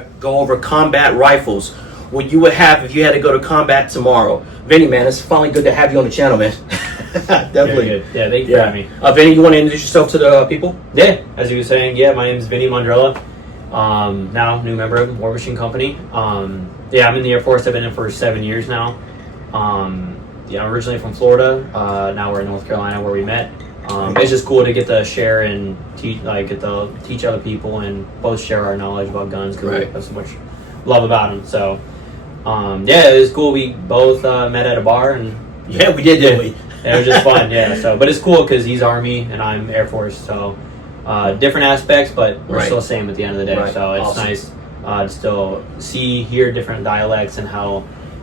to go over combat rifles. What you would have if you had to go to combat tomorrow. Vinny, man, it's finally good to have you on the channel, man. Definitely. Good. Yeah, thank you for having me. Vinny, you want to introduce yourself to the people? Yeah, as you were saying, my name is Vinny Mondrella. Now new member of War Machine Company. I'm in the Air Force. I've been in for 7 years now. I'm originally from Florida. Now we're in North Carolina where we met. It's just cool to get to share and teach, teach other people and both share our knowledge about guns because we have so much love about them. So, it was cool. We both met at a bar and we did, didn't we? It was just fun. But it's cool because he's Army and I'm Air Force. So, different aspects, but we're still the same at the end of the day. So it's nice to still hear different dialects and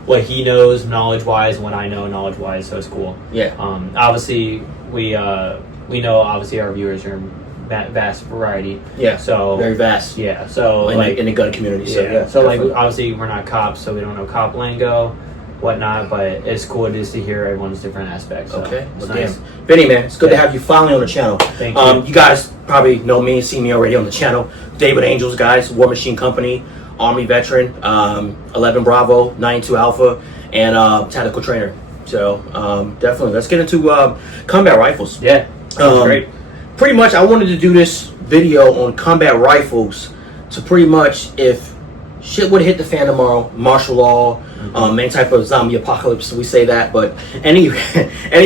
what he knows knowledge-wise and what I know knowledge-wise. So it's cool. Obviously, we know obviously our viewers are vast variety. So very vast. So in the gun community. So obviously we're not cops, so we don't know cop lingo, whatnot. But it's cool just to hear everyone's different aspects. So Well, nice. Vinny, man, it's good to have you finally on the channel. Thank you. You guys probably know me, see me already on the channel. David Angels, guys, War Machine Company, Army veteran, 11 Bravo, 92 Alpha, and tactical trainer. So definitely, let's get into combat rifles. Great. Pretty much, I wanted to do this video on combat rifles to pretty much, if shit would hit the fan tomorrow, martial law, any type of zombie apocalypse, we say that, but any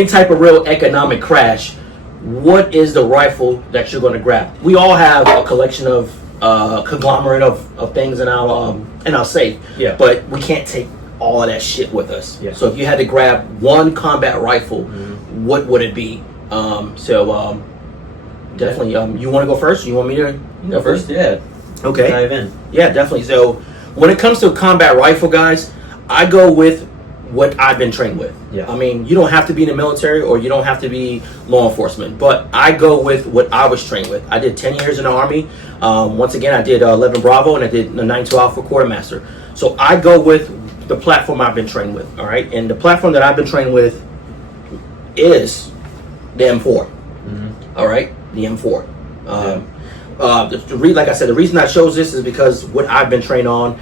type of real economic crash, what is the rifle that you're going to grab? We all have a collection of conglomerate of things in our safe, but we can't take all of that shit with us. So if you had to grab one combat rifle, what would it be? Definitely. You want to go first? You want me to go first? Okay. Dive in. Definitely. So when it comes to a combat rifle, guys, I go with what I've been trained with. I mean, you don't have to be in the military or you don't have to be law enforcement, but I go with what I was trained with. I did 10 years in the Army. Once again, I did 11 Bravo and I did the 92 Alpha Quartermaster. So I go with the platform I've been trained with. All right. And the platform that I've been trained with is the M4. All right. The M4. Like I said, the reason I chose this is because what I've been trained on.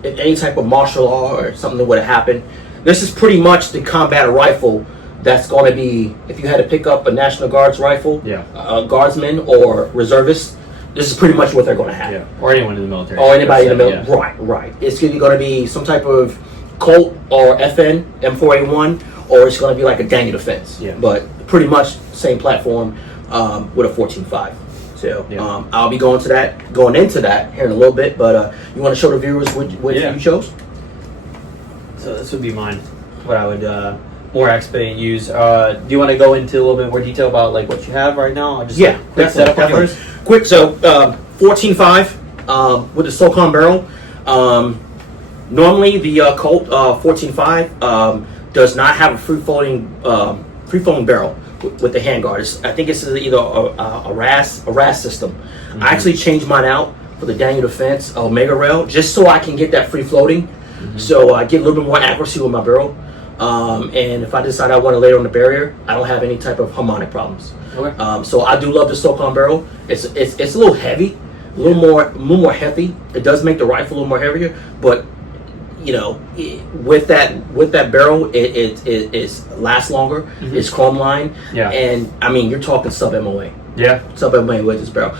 If any type of martial law or something would have happened, this is pretty much the combat rifle that's going to be, if you had to pick up a National Guard's rifle, a guardsman or reservist, this is pretty much what they're going to have. Or anyone in the military. Or anybody in the military. Right. It's either going to be some type of Colt or FN, M4A1, or it's going to be like a Daniel Defense. But pretty much same platform with a 14.5. So I'll be going into that here in a little bit. But you want to show the viewers what you chose? So this would be mine. What I would more expedite and use. Do you want to go into a little bit more detail about what you have right now? Just quick setup on yours. Quick. So 14.5 with the SOCOM barrel. Normally the Colt 14.5 does not have a free flowing barrel with the handguard. I think it's either a RAS system. I actually changed mine out for the Daniel Defense Omega Rail just so I can get that free floating. So I get a little bit more accuracy with my barrel. And if I decide I want to lay it on the barrier, I don't have any type of harmonic problems. So I do love the SOCOM barrel. It's a little heavy, a little more heavy. It does make the rifle a little more heavier, but with that barrel, it lasts longer. It's chrome line, and I mean, you're talking sub MOA. Sub MOA with this barrel.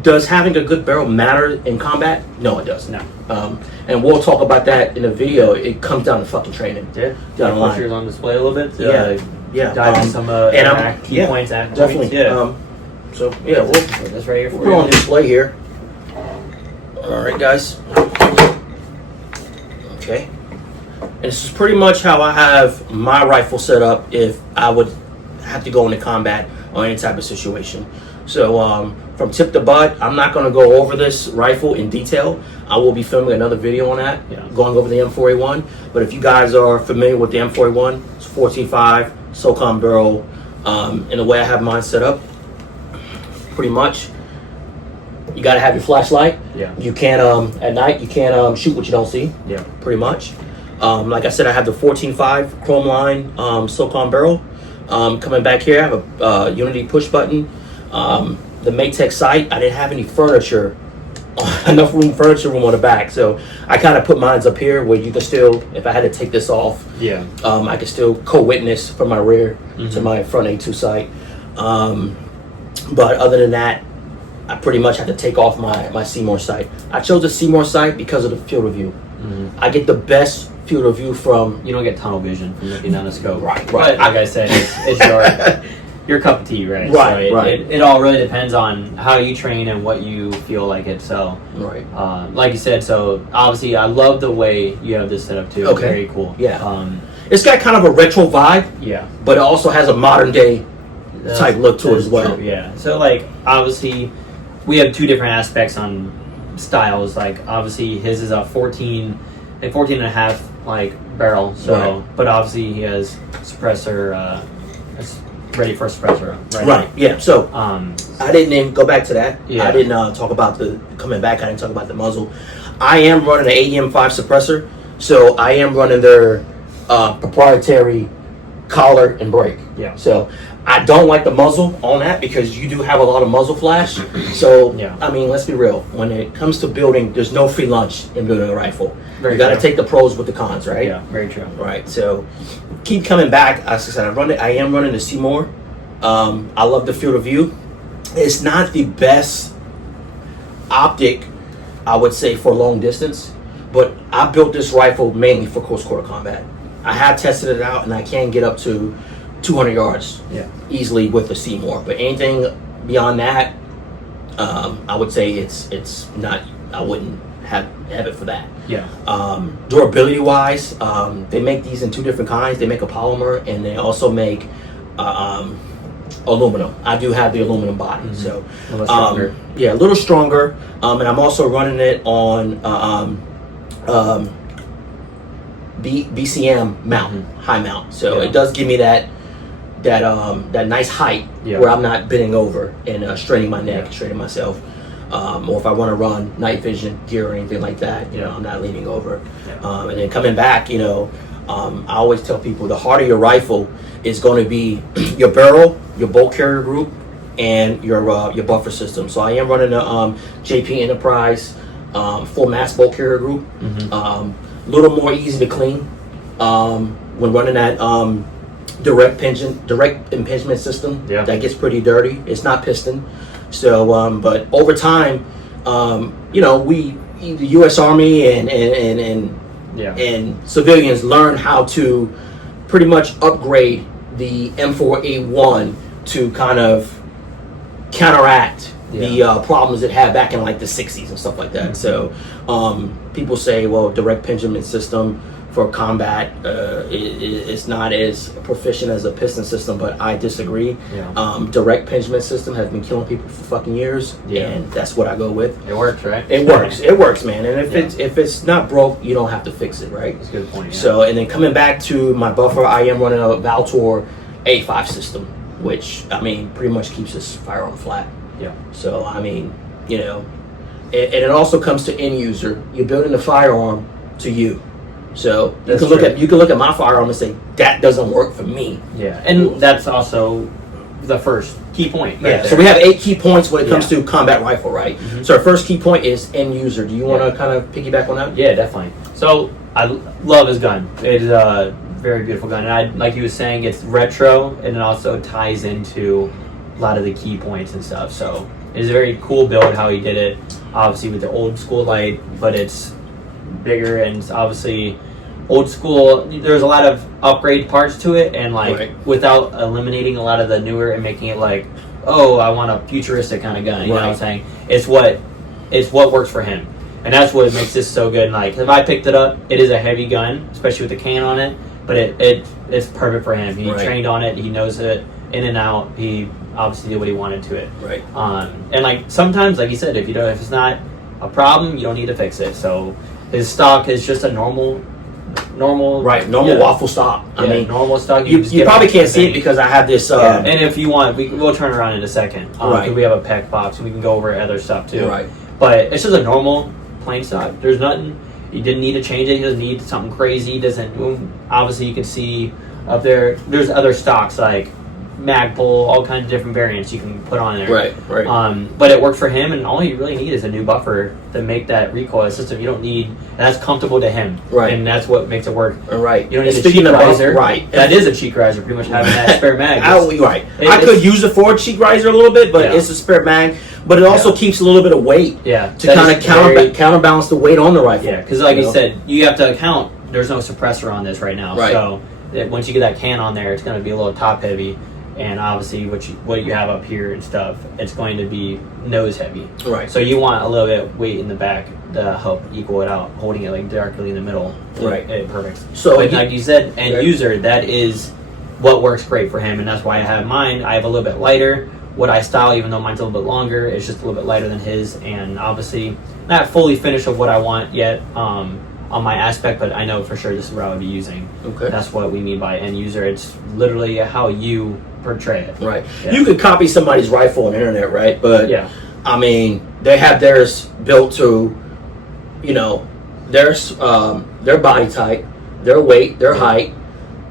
Does having a good barrel matter in combat? No, it doesn't. No. And we'll talk about that in the video. It comes down to fucking training. Down the line. Pictures on display a little bit. Dive in some key points. Definitely. We'll that's right here for put on display here. All right, guys. Okay, and this is pretty much how I have my rifle set up if I would have to go into combat or any type of situation. So from tip to butt, I'm not going to go over this rifle in detail. I will be filming another video on that, going over the M4A1. But if you guys are familiar with the M4A1, it's 14.5 SOCOM barrel. And the way I have mine set up, pretty much, you got to have your flashlight. You can't at night you can't shoot what you don't see. Pretty much. Like I said, I have the 14.5 chrome line SOCOM barrel. Coming back here, I have a Unity push button. The Maytech sight. I didn't have any furniture enough furniture room on the back. So I kind of put mines up here where you can still, if I had to take this off, Yeah. I could still co-witness from my rear to Mhm. my front A2 sight. But other than that, I pretty much had to take off my Seymour sight. I chose the Seymour sight because of the field of view. Mhm. I get the best field of view from. You don't get tunnel vision from looking down the scope. Right. But like I said, it's your cup of tea, right? Right, So right. It all really depends on how you train and what you feel like it. So, Right. like you said, so obviously I love the way you have this set up too. It's Okay. very cool. Yeah. It's got kind of a retro vibe, Yeah. but it also has a modern day type look to it That's as well. true, yeah. So like obviously we have two different aspects on styles. Like obviously his is a 14 and a half like barrel. So Right. but obviously he has suppressor it's ready for suppressor. Right. Yeah. So Um I didn't even go back to that. Yeah. I didn't talk about the coming back. I didn't talk about the muzzle. I am running an AEM5 suppressor, so I am running their proprietary collar and brake. Yeah. So I don't like the muzzle on that because you do have a lot of muzzle flash. So Yeah. I mean, let's be real. When it comes to building, there's no free lunch in building a rifle. Very you got to true. take the pros with the cons, right? yeah, very true. Right. So keep coming back. As I said, I am running the Seymour. I love the field of view. It's not the best optic, I would say, for long distance, but I built this rifle mainly for close quarter combat. I have tested it out, and I can get up to 200 yards Yeah. easily with the Seymour. But anything beyond that, I would say it's not. I wouldn't have it for that. Yeah. Durability wise, they make these in two different kinds. They make a polymer and they also make aluminum. I do have the aluminum body, so A little stronger. yeah, a little stronger. And I'm also running it on BCM mount, high mount. So Yeah. it does give me that nice height Yeah. where I'm not bending over and straining my neck, Yeah. straining myself. Or if I want to run night vision gear or anything like that, I'm not leaning over. Yeah. And then coming back, I always tell people the heart of your rifle is going to be your barrel, your bolt carrier group, and your buffer system. So I am running a JP Enterprise full mass bolt carrier group. A little more easy to clean when running that direct impingement system. Yeah. That gets pretty dirty. It's not piston. So, but over time, we, the U.S. Army and civilians learn how to pretty much upgrade the M4A1 to kind of counteract the problems it had back in like the 60s and stuff like that. So people say, well, direct impingement system for combat is not as proficient as a piston system, but I disagree. Yeah. Direct impingement system has been killing people for fucking years, and that's what I go with. It works, right? It works. It works, man. And Yeah. if it's not broke, you don't have to fix it, right? That's a good point. Yeah. So, and then coming back to my buffer, I am running a Valtor A5 system, which pretty much keeps this firearm flat. yeah. So and it also comes to end user. You're building the firearm to you. So That's you can look at my firearm and say that doesn't work for me. Yeah, and that's also the first key point. Right Yeah. there. So we have 8 key points when it comes Yeah. to combat rifle, right? Mhm. So our first key point is end user. Do you want to Yeah. kind of piggyback on that? Yeah, definitely. So I love his gun. It is a very beautiful gun, and like he was saying, it's retro, and it also ties into a lot of the key points and stuff. So it's a very cool build how he did it. Obviously with the old school light, but it's bigger and it's obviously old school. There's a lot of upgrade parts to it, and Right. without eliminating a lot of the newer and making it like, oh, I want a futuristic kind of gun. You know what I'm Right. saying? It's what works for him. And that's what makes this so good. And like, if I picked it up, it is a heavy gun, especially with the can on it. But it's perfect for him. He Right. trained on it. He knows it in and out. He obviously did what he wanted to it. Right. And like sometimes, like you said, if it's not a problem, you don't need to fix it. So his stock is just a normal. Right. Normal yeah. waffle stock. I Yeah, mean, normal stock. you just get probably off can't the see it thing. because I have this. Yeah, and if you want, we'll turn around in a second. Right. We have a PEC box, and we can go over other stuff too. Right. But it's just a normal plain stock. There's nothing. You didn't need to change it. He doesn't need something crazy. He doesn't. Obviously, you can see up there. There's other stocks like Magpul, all kinds of different variants you can put on there. Right. But it worked for him, and all you really need is a new buffer to make that recoil system. You don't need, and that's comfortable to him. Right. And that's what makes it work. Right. You don't need a cheek riser. Right. That is a cheek riser, pretty much having that spare mag. Right. I could use it for a cheek riser a little bit, but it's a spare mag. But it also keeps a little bit of weight. Yeah. To kind of counterbalance the weight on the rifle. Yeah, because like you said, you have to account. There's no suppressor on this right now. Right. So once you get that can on there, it's going to be a little top heavy. And obviously, what you have up here and stuff, it's going to be nose heavy. Right. So you want a little bit of weight in the back to help equal it out, holding it like directly in the middle. Right. Perfect. So, but like you said, end user, that is what works great for him, and that's why I have mine. I have a little bit lighter. What I style, even though mine's a little bit longer, it's just a little bit lighter than his, and obviously not fully finished of what I want yet on my aspect, but I know for sure this is what I would be using. Okay. That's what we mean by end user. It's literally how you portray it. Right. Yeah. You could copy somebody's rifle on the internet, right? But I mean, they have theirs built to, their body type, their weight, their height.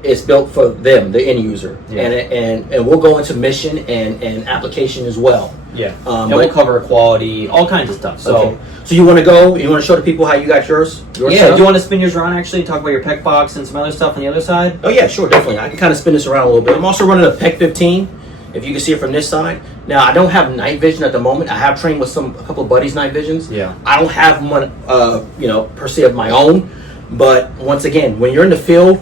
It's built for them, the end user, and we'll go into mission and application as well. Yeah, and we'll cover quality, all kinds of stuff. So, so you want to go? You want to show the people how you got yours? Do you want to spin yours around? Actually, talk about your PEC box and some other stuff on the other side. Oh yeah, sure, definitely. I can kind of spin this around a little bit. I'm also running a PEC 15. If you can see it from this side. Now I don't have night vision at the moment. I have trained with a couple of buddies' night visions. Yeah. I don't have one, per se of my own. But once again, when you're in the field,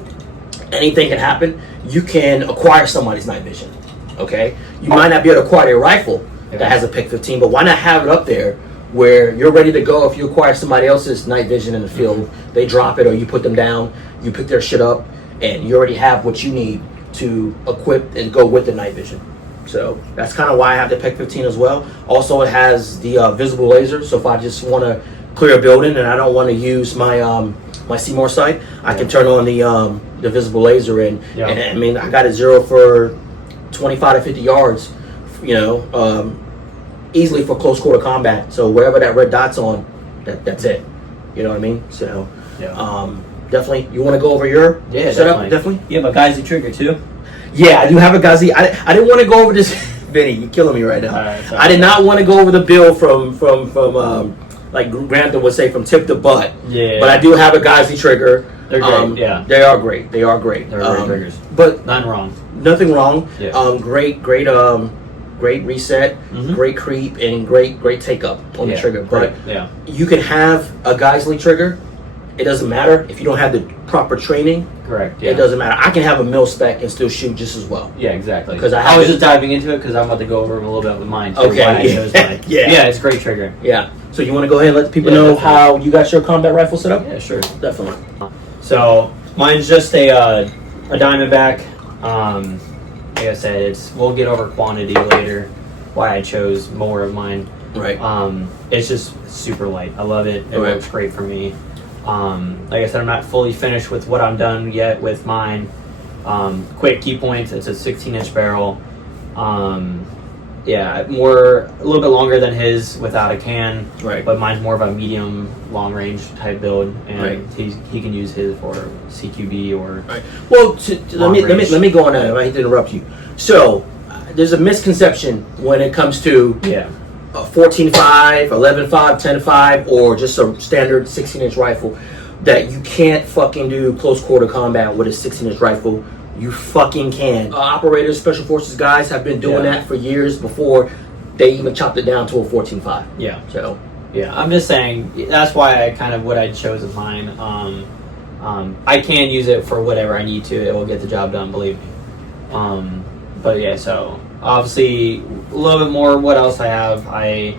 anything can happen. You can acquire somebody's night vision. Okay, you might not be able to acquire a rifle that has a PEC 15, but why not have it up there where you're ready to go? If you acquire somebody else's night vision in the field, they drop it or you put them down, you pick their shit up, and you already have what you need to equip and go with the night vision. So that's kind of why I have the PEC 15 as well. Also, it has the visible laser. So if I just want to clear a building and I don't want to use my my Seymour sight, I can turn on the visible laser and I mean I got it zero for 25 to 50 yards, easily for close quarter combat. So wherever that red dot's on, that's it. You know what I mean? So definitely, you want to go over your setup? Definitely. You have a Geisy trigger too. Yeah, I do have a Geisy. I didn't want to go over this. Vinny, you're killing me right now. I did not want to go over the bill from like Grantham would say, from tip to butt. Yeah. But I do have a Geisy trigger. They're great. They are great. They are great. They're great triggers. But nothing wrong. Nothing wrong. Yeah. Great reset, great creep, and great take up on the trigger. But you can have a Geisy trigger. It doesn't matter if you don't have the proper training. Correct. Yeah. It doesn't matter. I can have a mil spec and still shoot just as well. Yeah, exactly. Because I was just diving into it because I'm about to go over a little bit with mine. Too, okay. Why I chose mine. Yeah, it's a great trigger. Yeah. So you want to go ahead and let the people know how you got your combat rifle set up? Yeah, sure. Definitely. So mine's just a Diamondback. Like I said, we'll get over quantity later. Why I chose more of mine. Right. It's just super light. I love it. It works great for me. Like I said, I'm not fully finished with what I'm done yet with mine. Quick key points. It's a 16-inch barrel. A little bit longer than his without a can. Right. But mine's more of a medium, long range type build, and he can use his for CQB or. Right. Well, let me go on that. I hate to interrupt you. So there's a misconception when it comes to a 14.5, 11.5, 10.5, or just a standard 16-inch rifle, that you can't fucking do close quarter combat with a 16-inch rifle. You fucking can. Operators, special forces guys have been doing that for years before they even chopped it down to a 14.5. Yeah. So. Yeah, I'm just saying that's why what I chose as mine. I can use it for whatever I need to. It will get the job done, believe me. But yeah, so obviously a little bit more. What else I have? I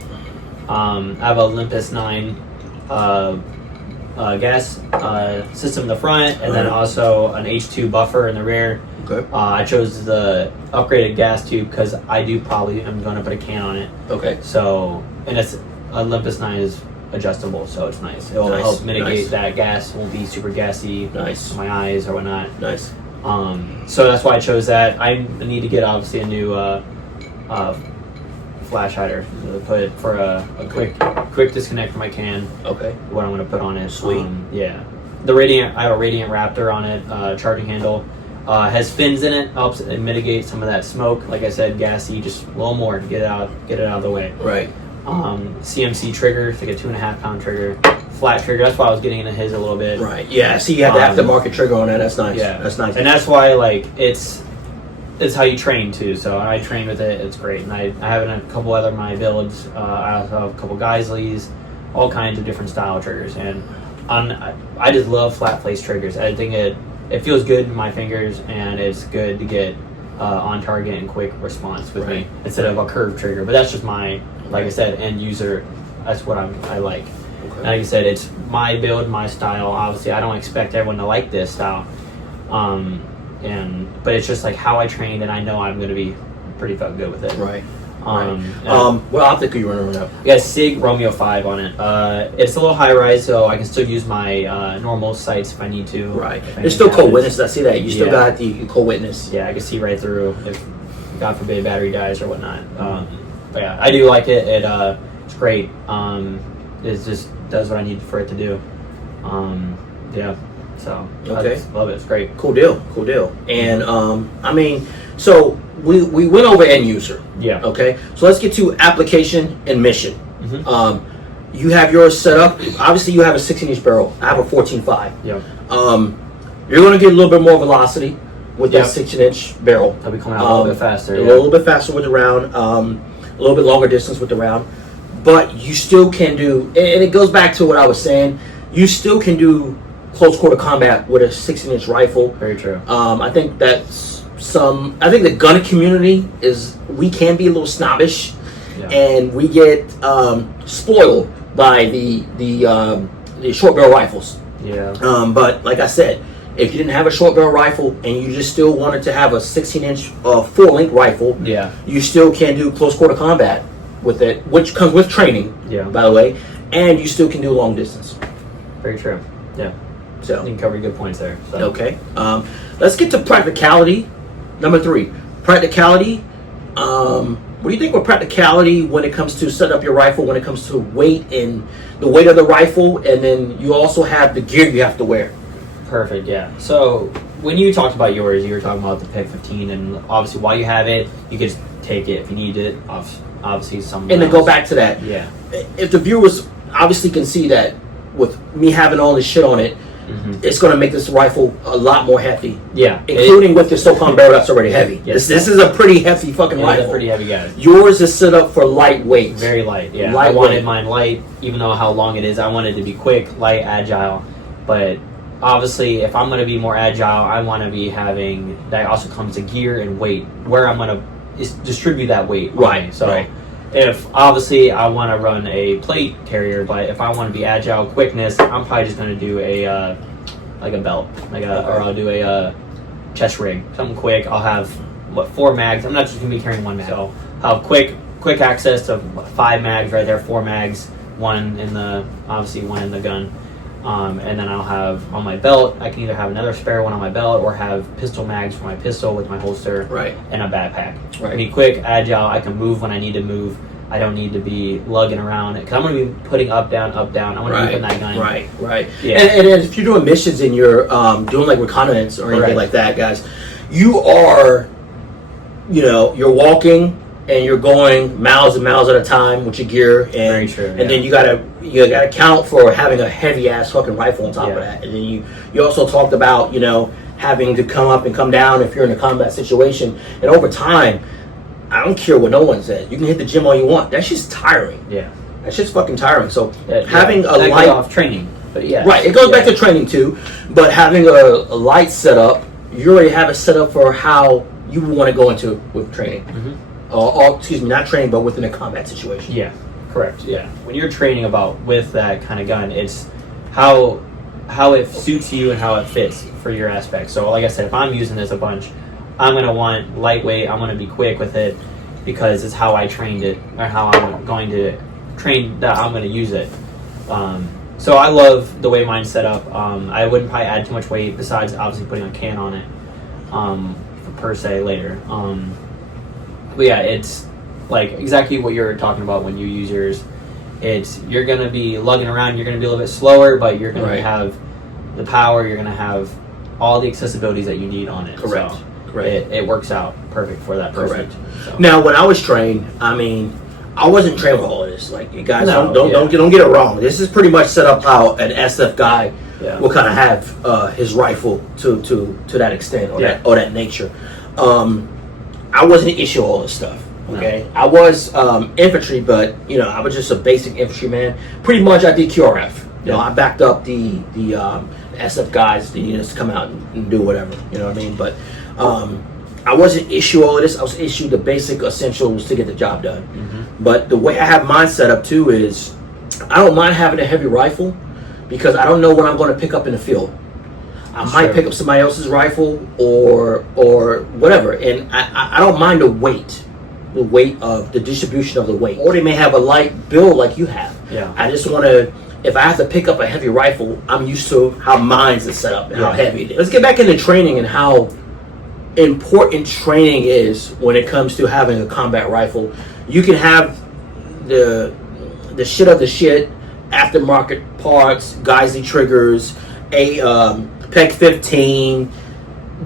have a Olympus 9 gas system in the front, and then also an H2 buffer in the rear. Okay. I chose the upgraded gas tube because I am going to put a can on it. Okay. So, and it's Olympus 9 is adjustable, so it's nice. It will help mitigate that gas. Won't be super gassy. Nice. On my eyes or whatnot. Nice. So that's why I chose that. I need to get obviously a new flash hider to put it for a quick disconnect from my can. Okay. What I'm going to put on it. Sweet. The Radiant. I have a Radiant Raptor on it. Charging handle. Has fins in it, helps it mitigate some of that smoke. Like I said, gassy, just a little more to get it out of the way. Right. CMC trigger, it's like a 2.5 pound trigger. Flat trigger, that's why I was getting into his a little bit. Right. Yeah. See, you have the aftermarket trigger on that. That's nice. Yeah, that's nice. And that's why, like, it's how you train too. So I train with it. It's great. And I have a couple other of my builds. I also have a couple Geisleys, all kinds of different style triggers. And I just love flat place triggers. I think it feels good in my fingers, and it's good to get on target and quick response with me instead of a curved trigger. But that's just my, like I said, end user. That's what I like. Okay. Like I said, it's my build, my style. Obviously, I don't expect everyone to like this style. But it's just like how I trained, and I know I'm going to be pretty fucking good with it. Right. What optic are you running up? Yeah, SIG Romeo 5 on it. It's a little high rise, so I can still use my normal sights if I need to. Right. There's still cold witness. I see that. You still got the cold witness. Yeah, I can see right through if, God forbid, battery dies or whatnot. But yeah, I do like it. It's great. It just does what I need for it to do. Yeah. So I just love it. It's great. Cool deal. And I mean, so we went over end user. Yeah. Okay. So let's get to application and mission. Mm-hmm. You have yours set up. Obviously, you have a 16-inch barrel. I have a 14.5. Yeah. You're going to get a little bit more velocity with that 16-inch barrel. They'll be coming out a little bit faster. A little bit faster with the round. A little bit longer distance with the round. But you still can do, and it goes back to what I was saying. You still can do close quarter combat with a 16-inch rifle. Very true. I think that's I think the gun community we can be a little snobbish, and we get spoiled by the short barrel rifles. Yeah. But like I said, if you didn't have a short barrel rifle and you just still wanted to have a 16-inch full-length rifle, you still can do close quarter combat with it, which comes with training, by the way, and you still can do long distance. Very true. Yeah. So you can cover good points there. So. Okay. Let's get to practicality. Number 3, practicality. What do you think with practicality when it comes to setting up your rifle, when it comes to weight and the weight of the rifle, and then you also have the gear you have to wear? Perfect, yeah. So when you talked about yours, you were talking about the PEG 15, and obviously while you have it, you can just take it if you need it. Obviously, some. And to go back to that, if the viewers obviously can see that with me having all this shit on it, it's going to make this rifle a lot more hefty. Yeah, including with the SOCOM barrel that's already heavy. Yes, this is a pretty hefty fucking rifle. It's a pretty heavy guy. Yours is set up for lightweight. Very light. Yeah, I wanted mine light, even though how long it is. I wanted it to be quick, light, agile, but. Obviously, if I'm going to be more agile, I want to be having that also comes to gear and weight, where I'm going to distribute that weight. Right. So, if obviously I want to run a plate carrier, but if I want to be agile, quickness, I'm probably just going to do a like a belt, or I'll do a chest rig, something quick. I'll have 4 mags. I'm not just going to be carrying 1 mag. So I'll have quick access to 5 mags right there, 4 mags, one in the gun. And then I'll have on my belt, I can either have another spare one on my belt or have pistol mags for my pistol with my holster and a backpack. I can be quick, agile, I can move when I need to move. I don't need to be lugging around because I'm going to be putting up, down. I want to be putting that gun. Right. Yeah. And if you're doing missions and you're doing like reconnaissance or anything like that, guys, you are, you're walking and you're going miles and miles at a time with your gear, and very true, and then you gotta count for having a heavy ass fucking rifle on top of that. And then you also talked about having to come up and come down if you're in a combat situation. And over time, I don't care what no one says. You can hit the gym all you want. That shit's tiring. Yeah, that shit's fucking tiring. So having a light off training, but it goes back to training too. But having a light setup, you already have it set up for how you want to go into with training. Not training, but within a combat situation. Yeah, correct. Yeah, when you're training with that kind of gun, it's how it suits you and how it fits for your aspect. So, like I said, if I'm using this a bunch, I'm gonna want lightweight. I'm gonna be quick with it because it's how I trained it, or how I'm going to train that I'm gonna use it. So I love the way mine's set up. I wouldn't probably add too much weight besides obviously putting a can on it per se later. But yeah, it's like exactly what you're talking about when you use yours. You're going to be lugging around, you're going to be a little bit slower, but you're going to have the power, you're going to have all the accessibilities that you need on it. Correct. So Correct. It works out perfect for that person. Correct. So. Now, when I was trained, I mean, I wasn't trained with all of this. Like, you guys, No, don't get it wrong. This is pretty much set up how an SF guy will kind of have his rifle to that extent or that nature. I wasn't issue all this stuff. Okay, I was infantry, but I was just a basic infantryman. Pretty much, I did QRF. I backed up the SF guys that needed us to come out and do whatever. You know what I mean? But I wasn't issue all of this. I was issued the basic essentials to get the job done. Mm-hmm. But the way I have mine set up too is I don't mind having a heavy rifle because I don't know what I'm going to pick up in the field. I might pick up somebody else's rifle or whatever, and I don't mind the weight of the distribution of the weight. Or they may have a light build like you have. Yeah. I just want to. If I have to pick up a heavy rifle, I'm used to how mine's is set up and how heavy it is. Let's get back into training and how important training is when it comes to having a combat rifle. You can have the shit of the shit, aftermarket parts, Geissele triggers, a PEG 15,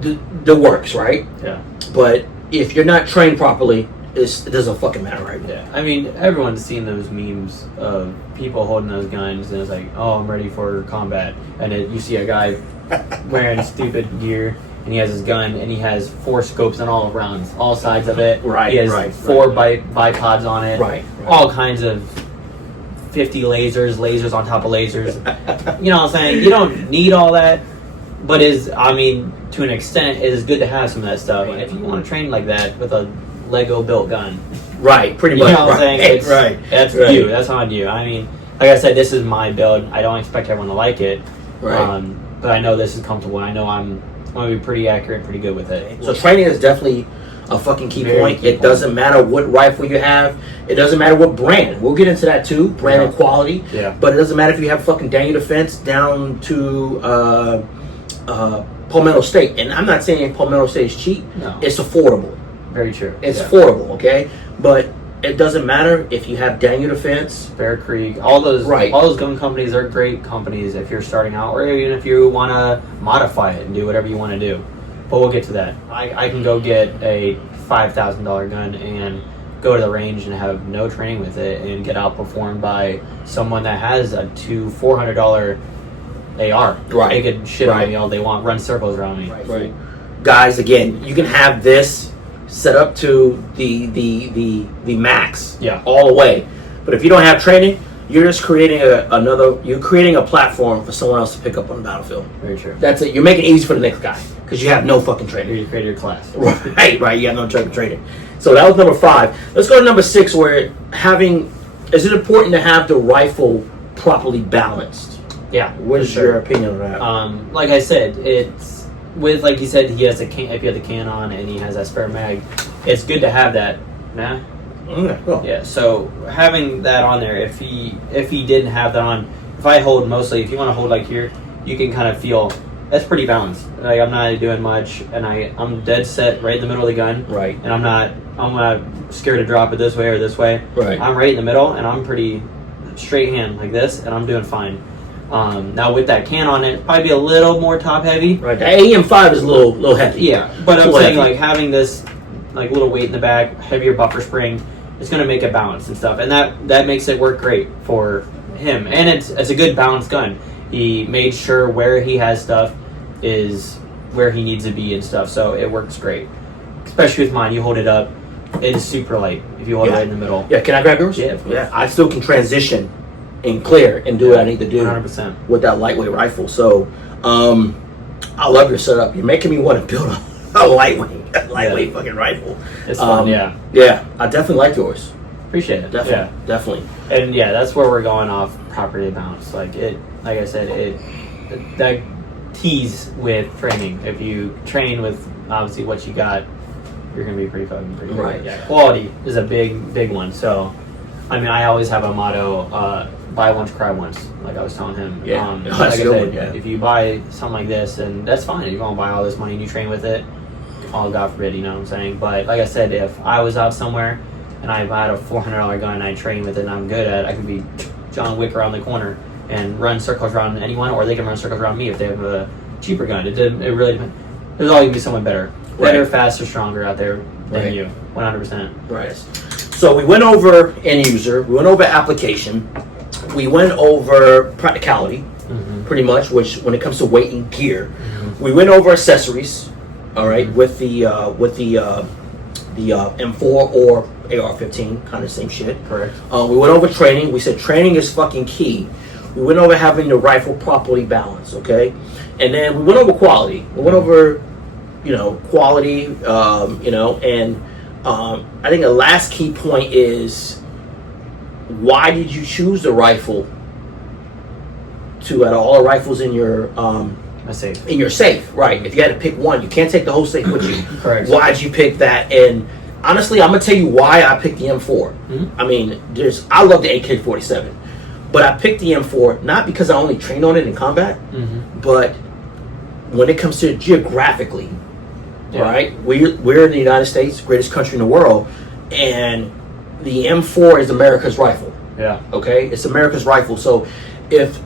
the works, right? Yeah. But if you're not trained properly, it doesn't fucking matter, right? Yeah. I mean, everyone's seen those memes of people holding those guns and it's like, oh, I'm ready for combat. And you see a guy wearing stupid gear and he has his gun and he has 4 scopes on all rounds, all sides of it. Right. He has 4 bipods on it. Right. All kinds of 50 lasers on top of lasers. You know what I'm saying? You don't need all that, but to an extent, it is good to have some of that stuff. And if you want to train like that with a Lego built gun, right? Pretty much. You know what I'm saying? Right. That's you. That's on you. I mean, like I said, this is my build. I don't expect everyone to like it, right? But I know this is comfortable. I know I'm going to be pretty accurate, pretty good with it. So training is definitely a fucking key point. It doesn't matter what rifle you have. It doesn't matter what brand. We'll get into that too, brand and quality. Yeah. But it doesn't matter if you have fucking Daniel Defense down to Palmetto State. And I'm not saying Palmetto State is cheap. No. It's affordable. Very true. It's affordable, okay? But it doesn't matter if you have Daniel Defense, Bear Creek, all those gun companies are great companies if you're starting out, or even if you want to modify it and do whatever you want to do. But we'll get to that. I can go get a $5,000 gun and go to the range and have no training with it and get outperformed by someone that has a $400 AR. Right. They could shit on me all they want, run circles around me. Right. Guys, again, you can have this set up to the max, all the way. But if you don't have training, you're just creating a platform for someone else to pick up on the battlefield. Very true. That's it. You're making it easy for the next guy because you have no fucking training. You created your class. Right. You have no training. So that was number 5. Let's go to number 6, where is it important to have the rifle properly balanced? Yeah. What is your opinion on that? Like I said, it's with, like he said, if he has the can on and he has that spare mag, it's good to have that. Nah. Okay, cool. Yeah. So having that on there, if he didn't have that on, if I hold mostly, if you want to hold like here, you can kind of feel that's pretty balanced. Like I'm not doing much, and I'm dead set right in the middle of the gun. Right. And I'm not scared to drop it this way or this way. Right. I'm right in the middle, and I'm pretty straight hand like this, and I'm doing fine. Now with that can on it, probably be a little more top heavy. Right. The AM5 is a little heavy. Yeah, but I'm saying like having this like little weight in the back, heavier buffer spring, it's going to make it balance and stuff, and that makes it work great for him. And it's a good balanced gun. He made sure where he has stuff is where he needs to be and stuff, so it works great. Especially with mine, you hold it up, it is super light if you hold it right in the middle. Yeah, can I grab yours? Yeah, yeah. I still can transition and clear and do what I need to do 100% with that lightweight rifle. So I love your setup. You're making me want to build a lightweight fucking rifle. It's fun. Yeah, I definitely like yours. Appreciate it. Definitely. And yeah, that's where we're going off property balance. Like I said, that tease with training. If you train with obviously what you got, you're gonna be pretty good. Right. Yeah. Quality is a big one. So, I mean, I always have a motto: buy once, cry once. Like I was telling him. Yeah. Like I said, if you buy something like this, and that's fine. If you want to buy all this money and you train with it, oh God forbid, you know what I'm saying. But like I said, if I was out somewhere and I had a $400 gun and I train with it and I'm good at it, I could be John Wick around the corner and run circles around anyone, or they can run circles around me if they have a cheaper gun. It really depends. There's always be someone better, Right. faster, stronger out there than Right. you. 100%. Right. So we went over end user, we went over application, we went over practicality, pretty much, which when it comes to weight and gear, we went over accessories, all right, with the M4 or AR-15, kind of same shit. Correct. We went over training. We said training is fucking key. We went over having the rifle properly balanced, okay? And then we went over quality. We went over, quality, and I think the last key point is, why did you choose the rifle to, out of all the rifles in your A safe. in your safe, right? If you had to pick one, you can't take the whole safe with you. Correct. Why'd you pick that? And honestly, I'm gonna tell you why I picked the M4. I mean, I love the AK-47, but I picked the M4 not because I only trained on it in combat, but when it comes to geographically, right? We're in the United States, greatest country in the world, and the M4 is America's rifle. Yeah. Okay, it's America's rifle. So if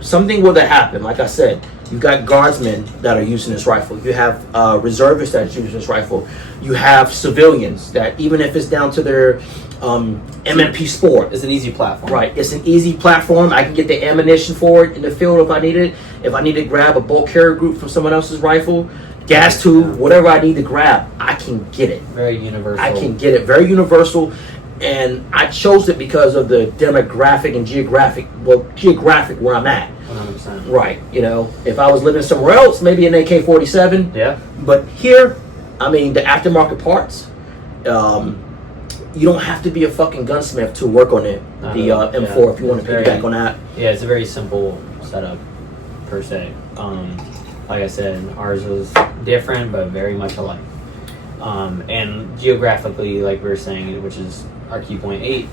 something were to happen, like I said, you got guardsmen that are using this rifle. You have reservists that are using this rifle. You have civilians that, even if it's down to their MMP Sport, It's an easy platform. right? It's an easy platform. I can get the ammunition for it in the field if I need it. If I need to grab a bolt carrier group from someone else's rifle, gas tube, whatever I need to grab, I can get it. Very universal. I can get it. Very universal. And I chose it because of the demographic and geographic where I'm at. 100%. Right. If I was living somewhere else, maybe an AK-47. Yeah. But here, I mean, the aftermarket parts, you don't have to be a fucking gunsmith to work on it. The M4, if you want to piggyback on that. Yeah, it's a very simple setup, per se. Like I said, ours was different, but very much alike. And geographically, like we were saying, which is our key point 8,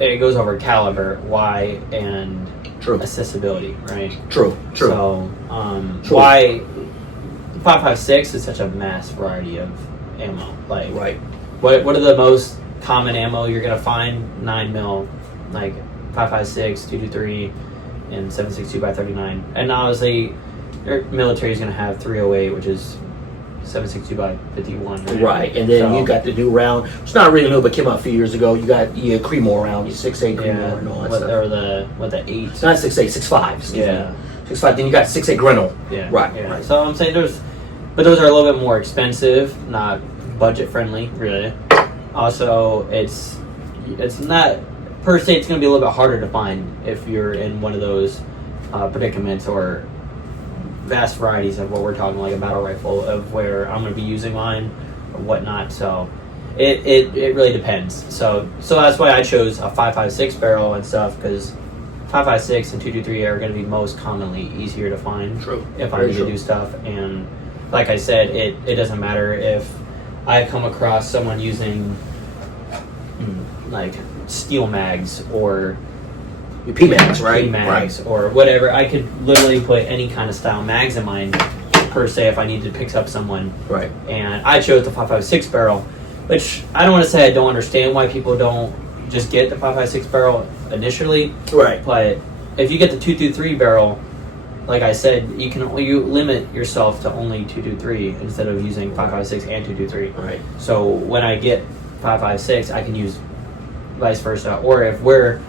it goes over caliber, why, and True. accessibility, right? True. So, True. why 5.56 is such a mass variety of ammo. Like, Right. what are the most common ammo you're gonna find? 9mm, like 5.56, 223, and 7.62 by 39. And obviously, your military is gonna have 308, which is 7.62 by 51. Right. And then you got the new round. It's not really new, but came out a few years ago. You got your Creedmoor round, your 6.8 Creedmoor and all that stuff. Or the 8. It's not 6.8, 6.5. Excuse Yeah. me. 6.5. Then you got 6.8 Grinnell. Yeah. Right. Yeah. Right. So I'm saying those are a little bit more expensive, not budget friendly, really. Also, it's not per se. It's going to be a little bit harder to find if you're in one of those predicaments or vast varieties of what we're talking, like a battle rifle, of where I'm going to be using mine or whatnot. So it really depends. So that's why I chose a 5.56 barrel and stuff, because 5.56 and 223 are going to be most commonly easier to find. True. If I Very need true. to do stuff. And like I said, it doesn't matter if I come across someone using like steel mags or Your PMags, right? mags or whatever. I could literally put any kind of style mags in mine, per se, if I need to pick up someone. Right. And I chose the 5.56 barrel, which I don't want to say I don't understand why people don't just get the 5.56 barrel initially. Right. But if you get the 223 barrel, like I said, you limit yourself to only 223 instead of using 5.56 and 223. Right. So when I get 5.56, I can use vice versa. Or if we're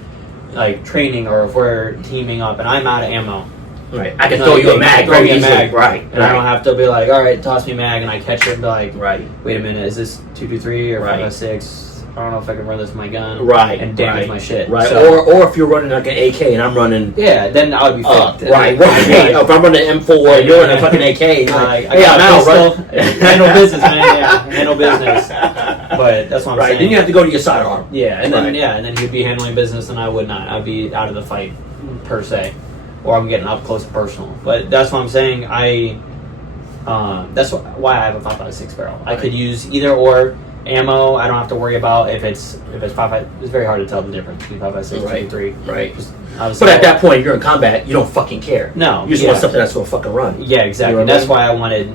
like training, or if we're teaming up and I'm out of ammo, Right. I can throw you a mag. throw me a easily. mag, Right. and I don't have to be like, all right, toss me a mag, and I catch it and be like, Right. wait a minute, is this 223 or Right. 5.56? I don't know if I can run this with my gun, Right. and damage right. my shit, Right. So, Or if you're running like an AK and I'm running. yeah, then I would be fucked. Right. Like, If I'm running an M4 and you're running a fucking AK, you're like, like, I hey, got I'm a out. pistol. Right. Handle business, man. Yeah, handle business. But that's what I'm Right. saying. Then you have to go to your sidearm. Yeah, and then Right. and then he'd be handling business, and I would not. I'd be out of the fight, per se, or I'm getting up close and personal. But that's what I'm saying. That's why I have a 5.56 barrel. I could use either or. Ammo, I don't have to worry about if it's 5.5. It's very hard to tell the difference between 5.56 Right. and 3. Right. But But at that point, you're in combat. You don't fucking care. no, You just yeah. want something that's gonna fucking run. Yeah, exactly. You know what I That's mean? why I wanted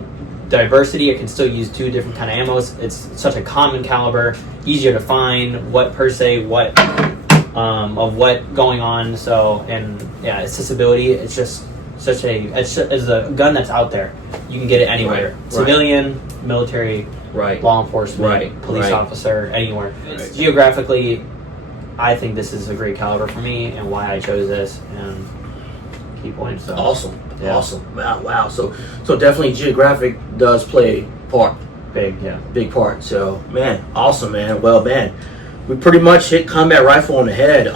diversity. I can still use 2 different kind of ammos. It's such a common caliber, easier to find. What per se, of what going on. So, and yeah, accessibility. It's just such it's a gun that's out there. You can get it anywhere. Right. Civilian, military, Right. law enforcement, Right. police Right. officer, anywhere. Right. Geographically, I think this is a great caliber for me, and why I chose this, and key points. So Awesome. Yeah. Awesome. Wow. So definitely geographic does play a part. Big part. So, man, awesome, man. Well, man, we pretty much hit combat rifle on the head.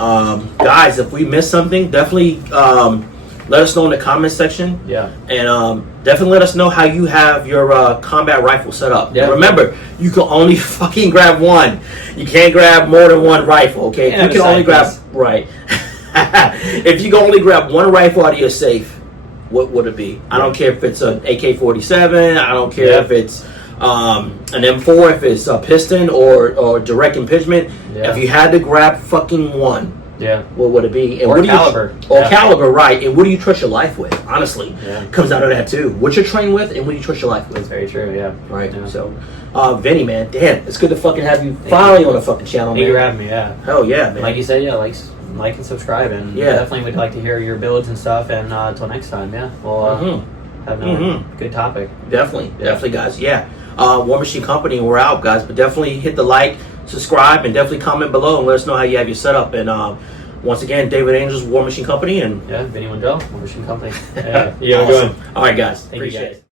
Guys, if we missed something, definitely let us know in the comment section. Yeah. And definitely let us know how you have your combat rifle set up. Yeah. Remember, you can only fucking grab one. You can't grab more than one rifle, okay? Yeah, If you can only grab... Right. If you can only grab one rifle out of your safe, what would it be? I don't care if it's an AK-47. I don't care if it's an M4, if it's a piston or direct impingement. Yeah. If you had to grab fucking one, what would it be? And or what caliber. Caliber, right. And what do you trust your life with? Honestly, comes out of that too. What you're trained with and what you trust your life with. That's very true, yeah. Right. Yeah. So, Vinny, man, damn, it's good to fucking have you finally on the fucking channel, Thank man. you for having me, yeah. Hell yeah, man. Like you said, like and subscribe, and definitely would like to hear your builds and stuff. And until next time, we'll have another good topic. Definitely, guys. Yeah. War Machine Company, we're out, guys. But definitely hit the like, subscribe, and definitely comment below and let us know how you have your setup. And once again, David Angels, War Machine Company, and Vinny Mondell, War Machine Company. Yeah, awesome. All right, guys. Thank you, guys.